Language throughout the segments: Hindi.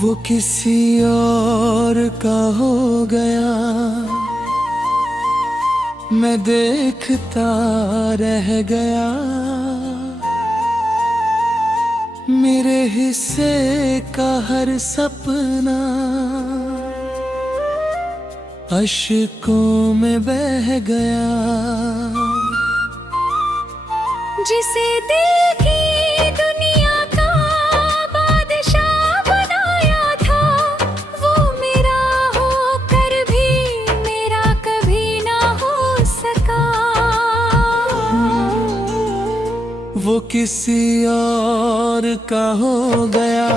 वो किसी और का हो गया, मैं देखता रह गया। मेरे हिस्से का हर सपना अश्कों में बह गया। जिसे दिल की दुनिया का बादशाह बनाया था, वो मेरा होकर भी मेरा कभी ना हो सका। वो किसी और का हो गया,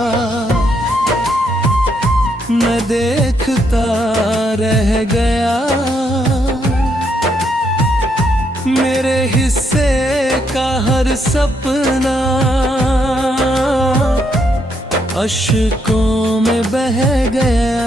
मैं देखता रह गया। मेरे हिस्से का हर सपना अश्कों में बह गया।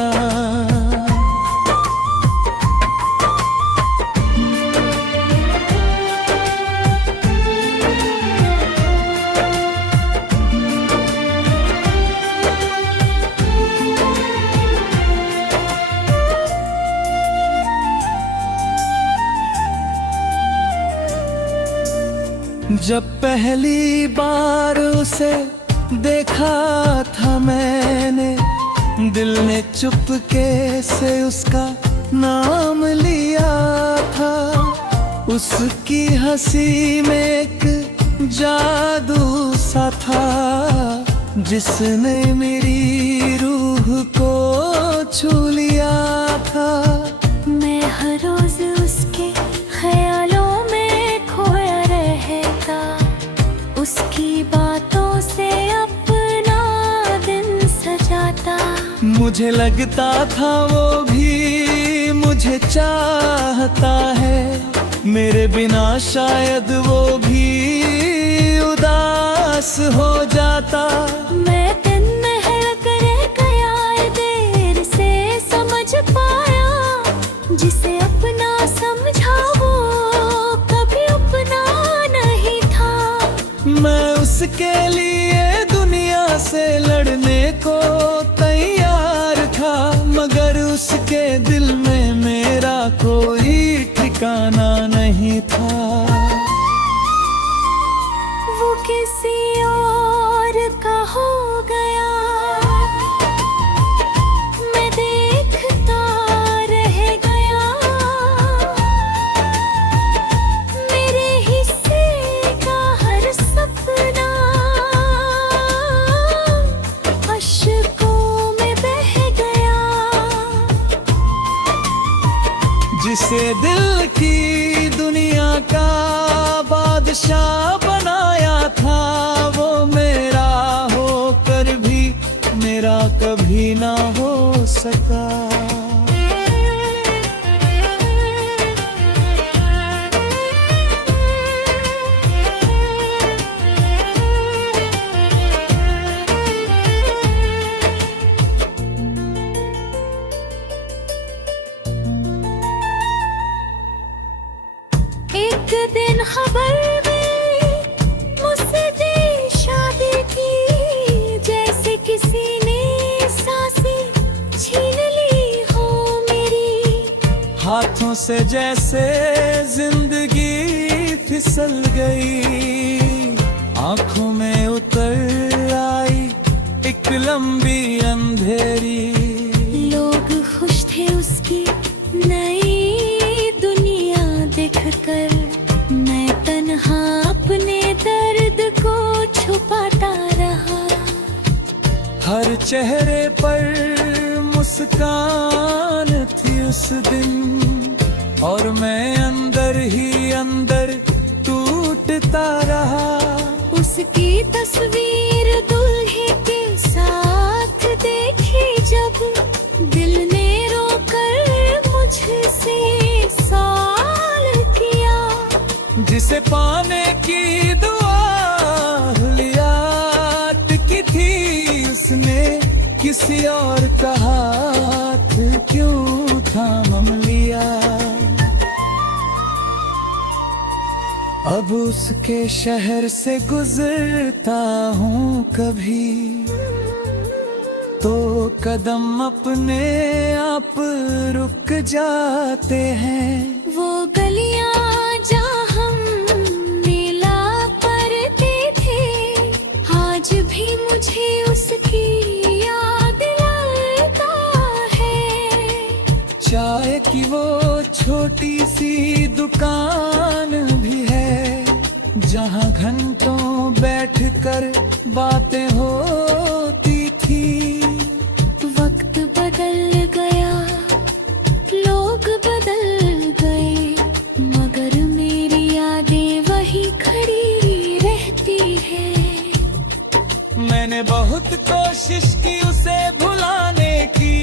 जब पहली बार उसे देखा था मैंने, दिल ने चुपके से उसका नाम लिया था। उसकी हंसी में एक जादू सा था, जिसने मेरी रूह को छू लिया था। मैं हर रोज उसके ख्यालों में खोया रहता, उसकी बातों से अपना दिन सजाता। मुझे लगता था वो भी मुझे चाहता है, मेरे बिना शायद वो भी उदास हो जाता। मैं दिन महक रह गया, देर से समझ पाया। जिसे अपना समझा वो कभी अपना नहीं था। मैं उसके लिए दुनिया से लड़ने को तैयार था, मगर उसके दिल में मेरा कोई ठिकाना नहीं था। वो किसी और का हो गया, मैं देखता रह गया। मेरे हिस्से का हर सपना अश्कों में बह गया। जिसे दिल की दुनिया का बादशाह बनाया था, वो मेरा होकर भी मेरा कभी ना हो सका। एक दिन खबर में मुझसे दी शादी की, जैसे किसी ने सांसें छीन ली हो मेरी। हाथों से जैसे जिंदगी फिसल गई, आंखों में उतर आई एक लंबी अंधेरी। लोग खुश थे उसकी नई दुनिया देखकर, मैं तन्हा अपने दर्द को छुपाता रहा। हर चेहरे पर मुस्कान थी उस दिन, और मैं अंदर ही अंदर टूटता रहा। उसकी तस्वीर दूल्हे के साथ देखी जब, दिल ने रोकर मुझसे सवाल किया। जिसे पाने की दुआ लिया टिकी थी, उसने किसी और का हाथ क्यों थाम लिया। अब उसके शहर से गुजरता हूँ कभी, तो कदम अपने आप रुक जाते हैं। वो गलियां जहाँ हम मिला करते थे, आज भी मुझे उसकी याद आता है। चाय की वो छोटी सी दुकान भी है, जहाँ घंटों बैठकर बातें होती थी। वक्त बदल गया, लोग बदल गए, मगर मेरी यादें वही खड़ी रहती है। मैंने बहुत कोशिश की उसे भुलाने की,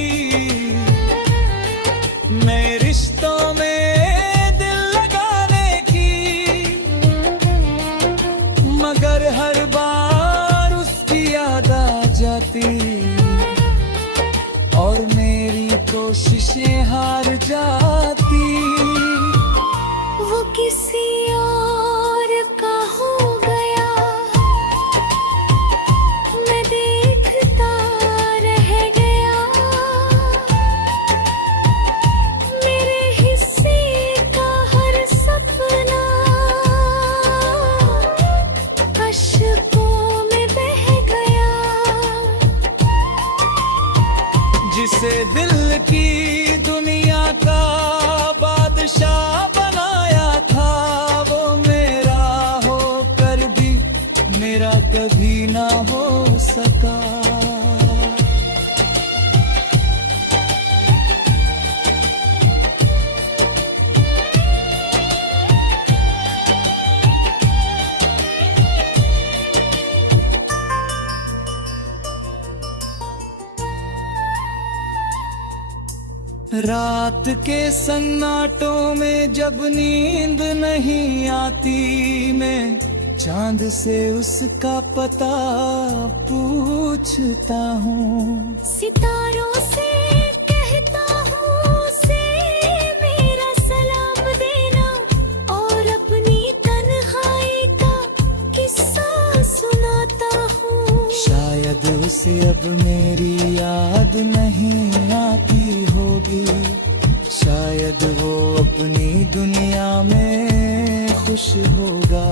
नए रिश्तों में दिल लगाने की, मगर हर बार उसकी याद आ जाती और मेरी कोशिशें हार जाती। वो किसी और का हो गया, मैं देखता रह गया। मेरे हिस्से का हर सपना अश्कों में बह गया। जिसे दिल की दुनिया का बादशाह बनाया था, वो मेरा होकर भी मेरा कभी ना हो सका। रात के सन्नाटों में जब नींद नहीं आती, मैं चांद से उसका पता पूछता हूँ। सितारों से कहता हूँ उसे मेरा सलाम देना, और अपनी तन्हाई का किस्सा सुनाता हूँ। शायद उसे अब मेरी याद नहीं आती होगी, शायद वो अपनी दुनिया में खुश होगा।